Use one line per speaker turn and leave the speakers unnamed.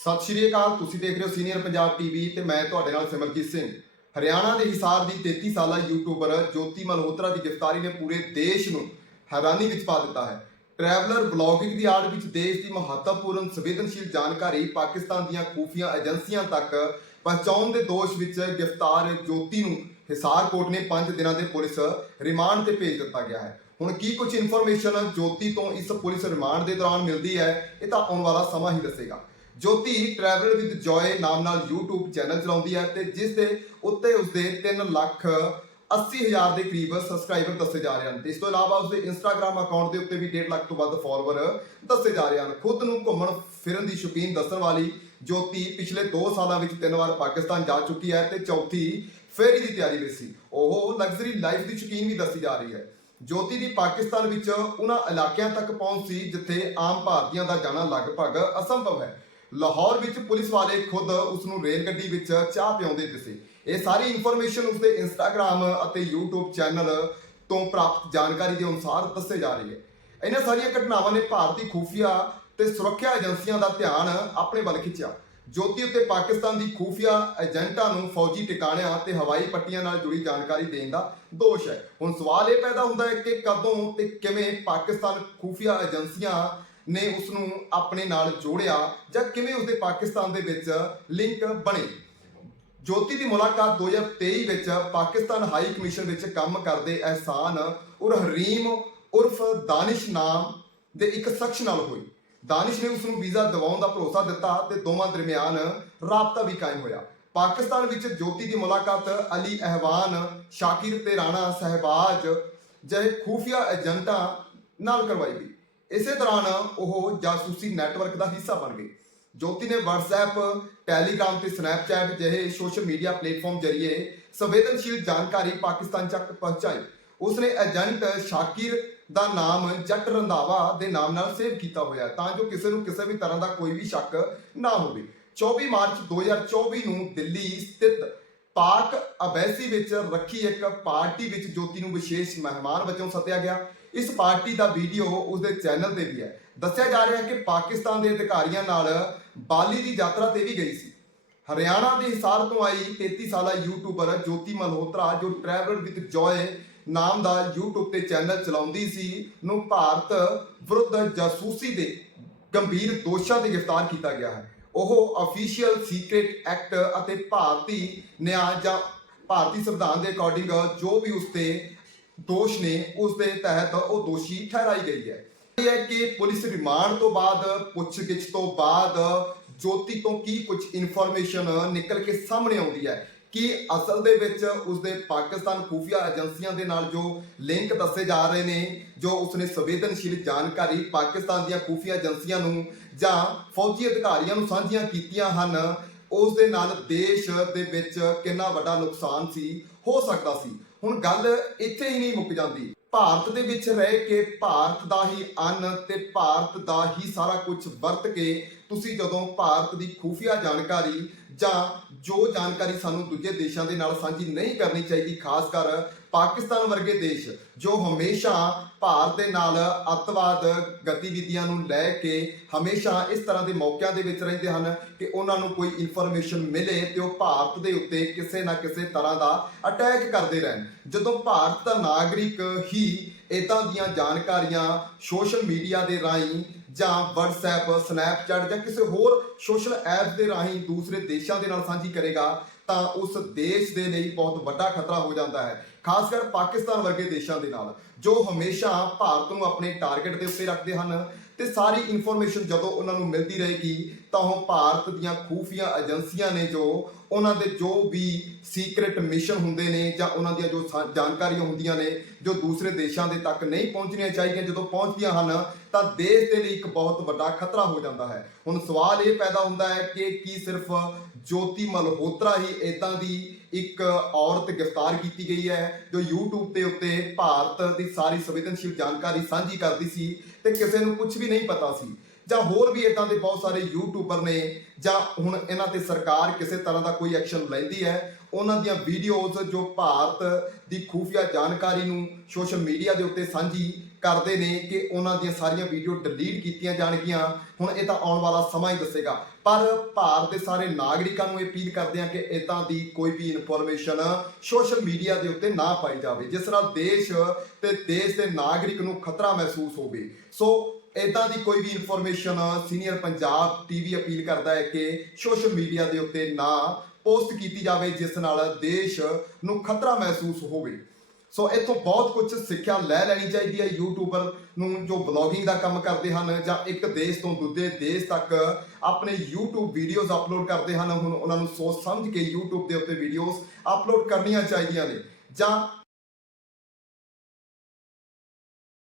ਸਤਿ ਸ਼੍ਰੀ ਅਕਾਲ, ਤੁਸੀਂ ਦੇਖ ਰਹੇ ਹੋ ਸੀਨੀਅਰ ਪੰਜਾਬ ਟੀਵੀ ਤੇ ਮੈਂ ਤੁਹਾਡੇ ਨਾਲ ਸਿਮਰਜੀਤ ਸਿੰਘ। ਹਰਿਆਣਾ ਦੇ ਹਿਸਾਰ ਦੀ 33 ਸਾਲਾ ਯੂਟਿਊਬਰ ਜੋਤੀ ਮਲਹੋਤਰਾ ਦੀ ਗ੍ਰਿਫਤਾਰੀ ਨੇ ਪੂਰੇ ਦੇਸ਼ ਨੂੰ ਹੈਰਾਨੀ ਵਿੱਚ ਪਾ ਦਿੱਤਾ ਹੈ। ਟਰੈਵਲਰ ਬਲੌਗਿੰਗ ਦੀ ਆੜ ਵਿੱਚ ਦੇਸ਼ ਦੀ ਮਹੱਤਵਪੂਰਨ ਸੰਵੇਦਨਸ਼ੀਲ ਜਾਣਕਾਰੀ ਪਾਕਿਸਤਾਨ ਦੀਆਂ ਖੂਫੀਆਂ ਏਜੰਸੀਆਂ ਤੱਕ ਪਹੁੰਚਾਉਣ ਦੇ ਦੋਸ਼ ਵਿੱਚ ਗ੍ਰਿਫਤਾਰ ਜੋਤੀ ਨੂੰ ਹਿਸਾਰ ਕੋਰਟ ਨੇ 5 ਦਿਨਾਂ ਦੇ ਪੁਲਿਸ ਰਿਮਾਂਡ ਤੇ ਭੇਜ ਦਿੱਤਾ ਗਿਆ ਹੈ। ਹੁਣ ਕੀ ਕੁਝ ਇਨਫੋਰਮੇਸ਼ਨ ਜੋਤੀ ਤੋਂ ਇਸ ਪੁਲਿਸ ਰਿਮਾਂਡ ਦੇ ਦੌਰਾਨ ਮਿਲਦੀ ਹੈ, ਇਹ ਤਾਂ ਆਉਣ ਵਾਲਾ ਸਮਾਂ ਹੀ ਦੱਸੇਗਾ। ਜੋਤੀ ਟਰੈਵਲ ਵਿਦ ਜੋਏ ਨਾਮ ਨਾਲ YouTube ਚੈਨਲ ਚਲਾਉਂਦੀ ਹੈ ਤੇ ਜਿਸ ਦੇ ਉੱਤੇ ਉਸਦੇ 3 ਲੱਖ 80 ਹਜ਼ਾਰ ਦੇ ਕਰੀਬ ਸਬਸਕ੍ਰਾਈਬਰ ਦੱਸੇ ਜਾ ਰਹੇ ਹਨ। ਤੇ ਇਸ ਤੋਂ ਇਲਾਵਾ ਉਸਦੇ Instagram ਅਕਾਊਂਟ ਦੇ ਉੱਤੇ ਵੀ 1.5 ਲੱਖ ਤੋਂ ਵੱਧ ਫਾਲੋਅਰ ਦੱਸੇ ਜਾ ਰਹੇ ਹਨ। ਖੁਦ ਨੂੰ ਘੁੰਮਣ ਫਿਰਨ ਦੀ ਸ਼ੌਕੀਨ ਦੱਸਣ ਵਾਲੀ ਜੋਤੀ ਪਿਛਲੇ 2 ਸਾਲਾਂ ਵਿੱਚ ਤਿੰਨ ਵਾਰ ਪਾਕਿਸਤਾਨ ਜਾ ਚੁੱਕੀ ਹੈ ਤੇ ਚੌਥੀ ਫੇਰੀ ਦੀ ਤਿਆਰੀ ਵਿੱਚ ਸੀ। ਉਹ ਲਗਜ਼ਰੀ ਲਾਈਫ ਦੀ ਸ਼ੌਕੀਨ ਵੀ ਦੱਸੀ ਜਾ ਰਹੀ ਹੈ। ਜੋਤੀ ਦੀ ਪਾਕਿਸਤਾਨ ਵਿੱਚ ਉਹਨਾਂ ਇਲਾਕਿਆਂ ਤੱਕ ਪਹੁੰਚ ਸੀ ਜਿੱਥੇ ਆਮ ਭਾਰਤੀਆਂ ਦਾ ਜਾਣਾ ਲਗਭਗ ਅਸੰਭਵ ਹੈ। ਲਾਹੌਰ ਵਿੱਚ ਪੁਲਿਸ ਵਾਲੇ ਖੁਦ ਉਸ ਨੂੰ ਰੇਲ ਗੱਡੀ ਵਿੱਚ ਚਾਹ ਪਿਆਉਂਦੇ ਦਿਸੇ ਇਹ ਸਾਰੀ ਇਨਫੋਰਮੇਸ਼ਨ ਉਸਦੇ ਇੰਸਟਾਗ੍ਰam ਅਤੇ YouTube ਚੈਨਲ ਤੋਂ ਪ੍ਰਾਪਤ ਜਾਣਕਾਰੀ ਦੇ ਅਨੁਸਾਰ ਦੱਸੇ ਜਾ ਰਹੀ ਹੈ। ਇਹਨਾਂ ਸਾਰੀਆਂ ਘਟਨਾਵਾਂ ਨੇ ਭਾਰਤੀ ਖੂਫੀਆ ਤੇ ਸੁਰੱਖਿਆ ਏਜੰਸੀਆਂ ਦਾ ਧਿਆਨ ਆਪਣੇ ਵੱਲ ਖਿੱਚਿਆ। ਜੋਤੀ ਉੱਤੇ ਪਾਕਿਸਤਾਨ ਦੀ ਖੂਫੀਆ ਏਜੰਟਾਂ ਨੂੰ ਫੌਜੀ ਟਿਕਾਣਿਆਂ ਤੇ ਹਵਾਈ ਪੱਟੀਆਂ ਨਾਲ ਜੁੜੀ ਜਾਣਕਾਰੀ ਦੇਣ ਦਾ ਦੋਸ਼ ਹੈ। ਹੁਣ ਸਵਾਲ ਇਹ ਪੈਦਾ ਹੁੰਦਾ ਹੈ ਕਿ ਕਦੋਂ ਤੇ ਕਿਵੇਂ ਪਾਕਿਸਤਾਨ ਖੂਫੀਆ ਏਜੰਸੀਆਂ ਨੇ ਉਸ ਨੂੰ ਆਪਣੇ ਨਾਲ ਜੋੜਿਆ ਜਾਂ ਕਿਵੇਂ ਉਸਦੇ ਪਾਕਿਸਤਾਨ ਦੇ ਵਿੱਚ ਲਿੰਕ ਬਣੇ। ਜੋਤੀ ਦੀ ਮੁਲਾਕਾਤ 2023 ਵਿੱਚ ਪਾਕਿਸਤਾਨ ਹਾਈ ਕਮਿਸ਼ਨ ਵਿੱਚ ਕੰਮ ਕਰਦੇ ਅਹਿਸਾਨ ਉਰ ਹਰੀਮ ਉਰਫ ਦਾਨਿਸ਼ ਨਾਮ ਦੇ ਇੱਕ ਸ਼ਖਸ ਨਾਲ ਹੋਈ। ਦਾਨਿਸ਼ ਨੇ ਉਸ ਨੂੰ ਵੀਜ਼ਾ ਦਿਵਾਉਣ ਦਾ ਭਰੋਸਾ ਦਿੱਤਾ ਤੇ ਦੋਵਾਂ ਦਰਮਿਆਨ ਰਾਬਤਾ ਵੀ ਕਾਇਮ ਹੋਇਆ। ਪਾਕਿਸਤਾਨ ਵਿੱਚ ਜੋਤੀ ਦੀ ਮੁਲਾਕਾਤ ਅਲੀ ਅਹਿਵਾਨ, ਸ਼ਾਕਿਰ ਤੇ ਰਾਣਾ ਸਹਿਬਾਜ ਜਿਹੇ ਖੂਫੀਆ ਏਜੰਟਾਂ ਨਾਲ ਕਰਵਾਈ ਗਈ। ਇਸੇ ਦੌਰਾਨ ਉਹ ਜਾਸੂਸੀ ਨੈਟਵਰਕ ਦਾ ਹਿੱਸਾ ਬਣ ਗਈ ਜੋਤੀ ਨੇ WhatsApp, Telegram ਤੇ Snapchat ਜਿਹੇ ਸੋਸ਼ਲ ਮੀਡੀਆ ਪਲੇਟਫਾਰਮ ਜ਼ਰੀਏ ਸੰਵੇਦਨਸ਼ੀਲ ਜਾਣਕਾਰੀ ਪਾਕਿਸਤਾਨ ਤੱਕ ਪਹੁੰਚਾਈ। ਉਸਨੇ ਏਜੰਟ ਸ਼ਾਕਿਰ ਦਾ ਨਾਮ ਜੱਟ ਰੰਧਾਵਾ ਦੇ ਨਾਮ ਨਾਲ ਸੇਵ ਕੀਤਾ ਹੋਇਆ ਤਾਂ ਜੋ ਕਿਸੇ ਨੂੰ ਕਿਸੇ ਵੀ ਤਰ੍ਹਾਂ ਦਾ ਕੋਈ ਵੀ ਸ਼ੱਕ ਨਾ ਹੋਵੇ। 24 ਮਾਰਚ 2024 ਨੂੰ ਦਿੱਲੀ ਸਥਿਤ ਪਾਕ ਅਬੈਸੀ ਵਿੱਚ ਰੱਖੀ ਇੱਕ ਪਾਰਟੀ ਵਿੱਚ ਜੋਤੀ ਨੂੰ ਵਿਸ਼ੇਸ਼ ਮਹਿਮਾਨ ਵਜੋਂ ਸੱਦਿਆ ਗਿਆ। ਇਸ ਪਾਰਟੀ ਦਾ ਵੀਡੀਓ ਉਸਦੇ ਚੈਨਲ ਤੇ ਵੀ ਹੈ। ਦੱਸਿਆ ਜਾ ਰਿਹਾ ਹੈ ਕਿ ਪਾਕਿਸਤਾਨ ਦੇ ਅਧਿਕਾਰੀਆਂ ਨਾਲ ਬਾਲੀ ਦੀ ਯਾਤਰਾ ਤੇ ਵੀ ਗਈ ਸੀ। ਹਰਿਆਣਾ ਦੇ ਹਿਸਾਰ ਤੋਂ ਆਈ 33 ਸਾਲਾ ਯੂਟਿਊਬਰ ਜੋਤੀ ਮਲਹੋਤਰਾ, ਜੋ ਟਰੈਵਲ ਵਿਦ ਜੋਏ ਨਾਮ ਦਾ YouTube ਤੇ ਚੈਨਲ ਚਲਾਉਂਦੀ ਸੀ, ਨੂੰ ਭਾਰਤ ਵਿਰੁੱਧ ਜਾਸੂਸੀ ਦੇ ਗੰਭੀਰ ਦੋਸ਼ਾਂ ਤੇ ਗ੍ਰਿਫਤਾਰ ਕੀਤਾ ਗਿਆ ਹੈ। ਉਹ ਅਫੀਸ਼ੀਅਲ ਸੀਕ੍ਰੀਟ ਐਕਟ ਅਤੇ ਭਾਰਤੀ ਨਿਆਂ ਜਾਂ ਭਾਰਤੀ ਸੰਵਿਧਾਨ ਦੇ ਅਕੋਰਡਿੰਗ ਜੋ ਵੀ ਉਸ ਤੇ ਦੋਸ਼ ਨੇ, ਉਸ ਦੇ ਤਹਿਤ ਉਹ ਦੋਸ਼ੀ ਠਹਿਰਾਈ ਗਈ ਹੈ। ਇਹ ਹੈ ਕਿ ਪੁਲਿਸ ਰਿਮਾਂਡ ਤੋਂ ਬਾਅਦ, ਪੁੱਛਗਿੱਛ ਤੋਂ ਬਾਅਦ ਜੋਤੀ ਤੋਂ ਕੀ ਕੁਝ ਇਨਫੋਰਮੇਸ਼ਨ ਨਿਕਲ ਕੇ ਸਾਹਮਣੇ ਆਉਂਦੀ ਹੈ ਕਿ ਅਸਲ ਦੇ ਵਿੱਚ ਉਸਦੇ ਪਾਕਿਸਤਾਨ ਖੂਫੀਆ ਏਜੰਸੀਆਂ ਦੇ ਨਾਲ ਜੋ ਲਿੰਕ ਦੱਸੇ ਜਾ ਰਹੇ ਨੇ, ਜੋ ਉਸਨੇ ਸੰਵੇਦਨਸ਼ੀਲ ਜਾਣਕਾਰੀ ਪਾਕਿਸਤਾਨ ਦੀਆਂ ਖੂਫੀਆ ਏਜੰਸੀਆਂ ਨੂੰ ਜਾਂ ਫੌਜੀ ਅਧਿਕਾਰੀਆਂ ਨੂੰ ਸਾਂਝੀਆਂ ਕੀਤੀਆਂ ਹਨ ਉਸ ਦੇ ਨਾਲ ਦੇਸ਼ ਦੇ ਵਿੱਚ ਕਿੰਨਾ ਵੱਡਾ ਨੁਕਸਾਨ ਸੀ, ਹੋ ਸਕਦਾ ਸੀ। ਹੁਣ ਗੱਲ ਇੱਥੇ ਹੀ ਨਹੀਂ ਮੁੱਕ ਜਾਂਦੀ। ਭਾਰਤ ਦੇ ਵਿੱਚ ਰਹਿ ਕੇ ਭਾਰਤ ਦਾ ਹੀ ਅੰਨ ਤੇ ਭਾਰਤ ਦਾ ਹੀ ਸਾਰਾ ਕੁਝ ਵਰਤ ਕੇ ਤੁਸੀਂ ਜਦੋਂ ਭਾਰਤ ਦੀ ਖੂਫੀਆ ਜਾਣਕਾਰੀ ਜਾਂ ਜੋ ਜਾਣਕਾਰੀ ਸਾਨੂੰ ਦੂਜੇ ਦੇਸ਼ਾਂ ਦੇ ਨਾਲ ਸਾਂਝੀ ਨਹੀਂ ਕਰਨੀ ਚਾਹੀਦੀ, ਖਾਸ ਕਰ ਪਾਕਿਸਤਾਨ ਵਰਗੇ ਦੇਸ਼, ਜੋ ਹਮੇਸ਼ਾ ਭਾਰਤ ਦੇ ਨਾਲ ਅੱਤਵਾਦ ਗਤੀਵਿਧੀਆਂ ਨੂੰ ਲੈ ਕੇ ਹਮੇਸ਼ਾ ਇਸ ਤਰ੍ਹਾਂ ਦੇ ਮੌਕਿਆਂ ਦੇ ਵਿੱਚ ਰਹਿੰਦੇ ਹਨ ਕਿ ਉਹਨਾਂ ਨੂੰ ਕੋਈ ਇਨਫੋਰਮੇਸ਼ਨ ਮਿਲੇ ਤੇ ਉਹ ਭਾਰਤ ਦੇ ਉੱਤੇ ਕਿਸੇ ਨਾ ਕਿਸੇ ਤਰ੍ਹਾਂ ਦਾ ਅਟੈਕ ਕਰਦੇ ਰਹਿਣ। ਜਦੋਂ ਭਾਰਤ ਦਾ ਨਾਗਰਿਕ ਹੀ ਇਦਾਂ ਦੀਆਂ ਜਾਣਕਾਰੀਆਂ ਸੋਸ਼ਲ ਮੀਡੀਆ ਦੇ ਰਾਹੀਂ ਜਾਂ WhatsApp, Snapchat ਜਾਂ ਕਿਸੇ ਹੋਰ ਸੋਸ਼ਲ ਐਪ ਦੇ ਰਾਹੀਂ ਦੂਸਰੇ ਦੇਸ਼ਾਂ ਦੇ ਨਾਲ ਸਾਂਝੀ ਕਰੇਗਾ ਤਾਂ ਉਸ ਦੇਸ਼ ਦੇ ਲਈ ਬਹੁਤ ਵੱਡਾ ਖਤਰਾ ਹੋ ਜਾਂਦਾ ਹੈ ਖਾਸ ਕਰ ਪਾਕਿਸਤਾਨ ਵਰਗੇ ਦੇਸ਼ਾਂ ਦੇ ਨਾਲ ਜੋ ਹਮੇਸ਼ਾ ਭਾਰਤ ਨੂੰ ਆਪਣੇ ਟਾਰਗੇਟ ਦੇ ਉੱਤੇ ਰੱਖਦੇ ਹਨ ਤੇ ਸਾਰੀ ਇਨਫੋਰਮੇਸ਼ਨ ਜਦੋਂ ਉਹਨਾਂ ਨੂੰ ਮਿਲਦੀ ਰਹੇਗੀ ਤਾਂ ਉਹ ਭਾਰਤ ਦੀਆਂ ਖੂਫੀਆਂ ਏਜੰਸੀਆਂ ਨੇ ਜੋ ਉਹਨਾਂ ਦੇ ਜੋ ਵੀ ਸੀਕ੍ਰੀਟ ਮਿਸ਼ਨ ਹੁੰਦੇ ਨੇ ਜਾਂ ਉਹਨਾਂ ਦੀਆਂ ਜੋ ਜਾਣਕਾਰੀਆਂ ਹੁੰਦੀਆਂ ਨੇ, ਜੋ ਦੂਸਰੇ ਦੇਸ਼ਾਂ ਦੇ ਤੱਕ ਨਹੀਂ ਪਹੁੰਚਣੀਆਂ ਚਾਹੀਦੀਆਂ, ਜਦੋਂ ਪਹੁੰਚਦੀਆਂ ਹਨ, ਤਾਂ ਦੇਸ਼ ਦੇ ਲਈ ਇੱਕ ਬਹੁਤ ਵੱਡਾ ਖਤਰਾ ਹੋ ਜਾਂਦਾ ਹੈ। ਹੁਣ ਸਵਾਲ ਇਹ ਪੈਦਾ ਹੁੰਦਾ ਹੈ ਕਿ ਕੀ ਸਿਰਫ ਜੋਤੀ ਮਲਹੋਤਰਾ ਹੀ ਇਦਾਂ ਦੀ ਇੱਕ ਔਰਤ ਗ੍ਰਿਫਤਾਰ ਕੀਤੀ ਗਈ ਹੈ, ਜੋ YouTube ਤੇ ਉੱਤੇ ਭਾਰਤ ਦੀ ਸਾਰੀ ਸੰਵੇਦਨਸ਼ੀਲ ਜਾਣਕਾਰੀ ਸਾਂਝੀ ਕਰਦੀ ਸੀ ਤੇ ਕਿਸੇ ਨੂੰ ਕੁਝ ਵੀ ਨਹੀਂ ਪਤਾ ਸੀ? ਜਾਂ ਹੋਰ ਵੀ ਇਦਾਂ ਦੇ ਬਹੁਤ ਸਾਰੇ ਯੂਟਿਊਬਰ ਨੇ ਜਾਂ ਹੁਣ ਇਹਨਾਂ ਤੇ ਸਰਕਾਰ ਕਿਸੇ ਤਰ੍ਹਾਂ ਦਾ ਕੋਈ ਐਕਸ਼ਨ ਲੈਂਦੀ ਹੈ, ਉਹਨਾਂ ਦੀਆਂ ਵੀਡੀਓਜ਼ ਜੋ ਭਾਰਤ ਦੀ ਖੂਫੀਆ ਜਾਣਕਾਰੀ ਨੂੰ ਸੋਸ਼ਲ ਮੀਡੀਆ ਦੇ ਉੱਤੇ ਸਾਂਝੀ ਕਰਦੇ ਨੇ ਕਿ ਉਹਨਾਂ ਦੀਆਂ ਸਾਰੀਆਂ ਵੀਡੀਓ ਡਿਲੀਟ ਕੀਤੀਆਂ ਜਾਣਗੀਆਂ। ਹੁਣ ਇਹ ਤਾਂ ਆਉਣ ਵਾਲਾ ਸਮਾਂ ਹੀ ਦੱਸੇਗਾ। ਪਰ ਭਾਰਤ ਦੇ ਸਾਰੇ ਨਾਗਰਿਕਾਂ ਨੂੰ ਅਪੀਲ ਕਰਦੇ ਆ ਕਿ ਇਦਾਂ ਦੀ ਕੋਈ ਵੀ ਇਨਫੋਰਮੇਸ਼ਨ ਸੋਸ਼ਲ ਮੀਡੀਆ ਦੇ ਉੱਤੇ ਨਾ ਪਾਈ ਜਾਵੇ, ਜਿਸ ਨਾਲ ਦੇਸ਼ ਤੇ ਦੇਸ਼ ਦੇ ਨਾਗਰਿਕ ਨੂੰ ਖਤਰਾ ਮਹਿਸੂਸ ਹੋਵੇ। ਸੋ ਇਦਾਂ ਦੀ ਕੋਈ ਵੀ information senior Punjab TV appeal ਕਰਦਾ ਹੈ ਕਿ ਸੋਸ਼ਲ ਮੀਡੀਆ ਦੇ ਉੱਤੇ ਨਾ ਪੋਸਟ ਕੀਤੀ ਜਾਵੇ, ਜਿਸ ਨਾਲ ਦੇਸ਼ ਨੂੰ ਖਤਰਾ ਮਹਿਸੂਸ ਹੋਵੇ। ਸੋ ਇੱਥੋਂ ਬਹੁਤ ਕੁਝ ਸਿੱਖਿਆ ਲੈ ਲੈਣੀ ਚਾਹੀਦੀ ਹੈ ਯੂਟਿਊਬਰ ਨੂੰ ਜੋ ਬਲੌਗਿੰਗ ਦਾ ਕੰਮ ਕਰਦੇ ਹਨ ਜਾਂ ਇੱਕ ਦੇਸ਼ ਤੋਂ ਦੂਜੇ ਦੇਸ਼ ਤੱਕ ਆਪਣੇ YouTube ਵੀਡੀਓਜ਼ ਅਪਲੋਡ ਕਰਦੇ ਹਨ। ਹੁਣ ਉਹਨਾਂ ਨੂੰ ਸੋਚ ਸਮਝ ਕੇ YouTube ਦੇ ਉੱਤੇ ਵੀਡੀਓਜ਼ ਅਪਲੋਡ ਕਰਨੀਆਂ ਚਾਹੀਦੀਆਂ ਨੇ ਜਾਂ